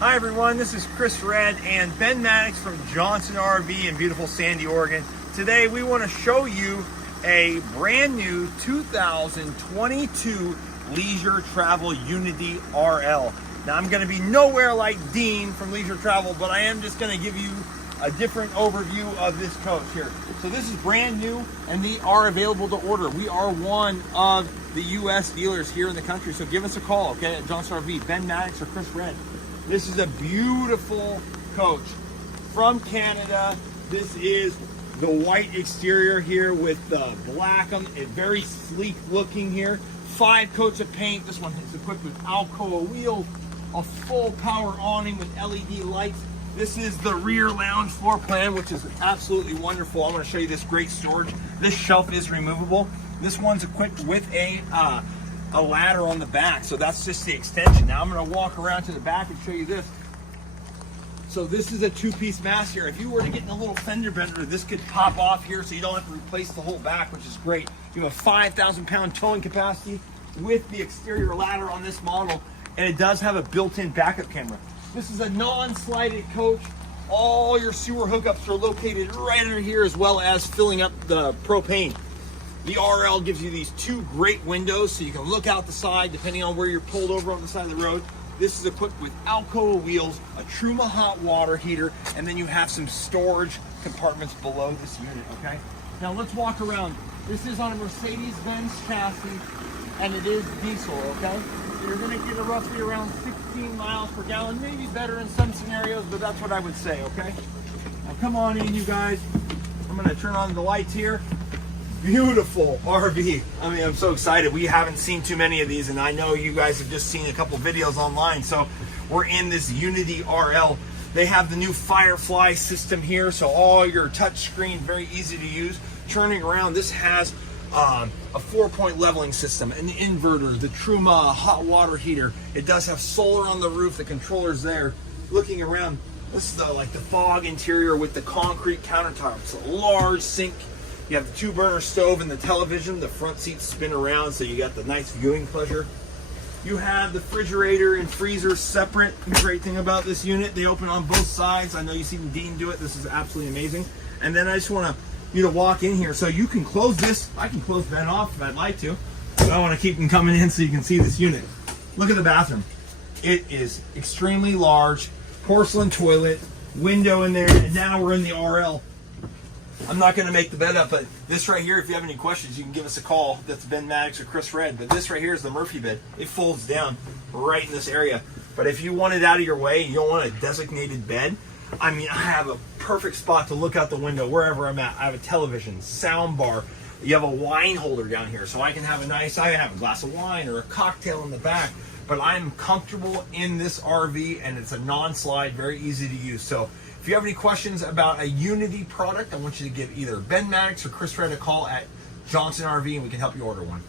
Hi everyone, this is Chris Red and Ben Maddox from Johnson RV in beautiful Sandy, Oregon. Today we want to show you a brand new 2022 Leisure Travel Unity RL. Now I'm going to be nowhere like Dean from Leisure Travel, but I am just going to give you a different overview of this coach here. So this is brand new and they are available to order. We are one of the US dealers here in the country, so give us a call, okay, at Johnson RV, Ben Maddox or Chris Red. This is a beautiful coach from Canada. This is the white exterior here with the black on it, very sleek looking here. 5 coats of paint. This one is equipped with Alcoa wheels, a full power awning with LED lights. This is the rear lounge floor plan, which is absolutely wonderful. I'm going to show you this great storage. This shelf is removable. This one's equipped with a ladder on the back, so that's just the extension. Now I'm going to walk around to the back and show you this. So this is a 2-piece mast here. If you were to get in a little fender bender, this could pop off here, so you don't have to replace the whole back, which is great. You have a 5,000-pound towing capacity with the exterior ladder on this model, and it does have a built-in backup camera. This is a non-slided coach. All your sewer hookups are located right under here, as well as filling up the propane. The RL gives you these 2 great windows so you can look out the side depending on where you're pulled over on the side of the road. This is equipped with Alcoa wheels, a Truma hot water heater, and then you have some storage compartments below this unit, okay? Now let's walk around. This is on a Mercedes-Benz chassis, and it is diesel, okay? So you're gonna get roughly around 16 miles per gallon, maybe better in some scenarios, but that's what I would say, okay? Now come on in, you guys. I'm gonna turn on the lights here. Beautiful RV. I mean, I'm so excited. We haven't seen too many of these, and I know you guys have just seen a couple videos online. So we're in this Unity RL. They have the new Firefly system here, so all your touch screen, very easy to use. Turning around, this has a 4-point leveling system, an inverter, the Truma hot water heater. It does have solar on the roof. The controller's there. Looking around, this is like the fog interior with the concrete countertops, a large sink. You have the 2-burner stove and the television. The front seats spin around, so you got the nice viewing pleasure. You have the refrigerator and freezer separate. The great thing about this unit, they open on both sides. I know you've seen Dean do it. This is absolutely amazing. And then I just want you to walk in here. So you can close this. I can close Ben off if I'd like to. But I want to keep them coming in so you can see this unit. Look at the bathroom. It is extremely large. Porcelain toilet, window in there, and now we're in the RL. I'm not going to make the bed up, but this right here, if you have any questions, you can give us a call. That's Ben Maddox or Chris Red. But this right here is the Murphy bed. It folds down right in this area. But if you want it out of your way, you don't want a designated bed, I mean, I have a perfect spot to look out the window wherever I'm at. I have a television, sound bar. You have a wine holder down here, so I can have I can have a glass of wine or a cocktail in the back. But I'm comfortable in this RV, and it's a non-slide, very easy to use. So if you have any questions about a Unity product, I want you to give either Ben Maddox or Chris Red a call at Johnson RV, and we can help you order one.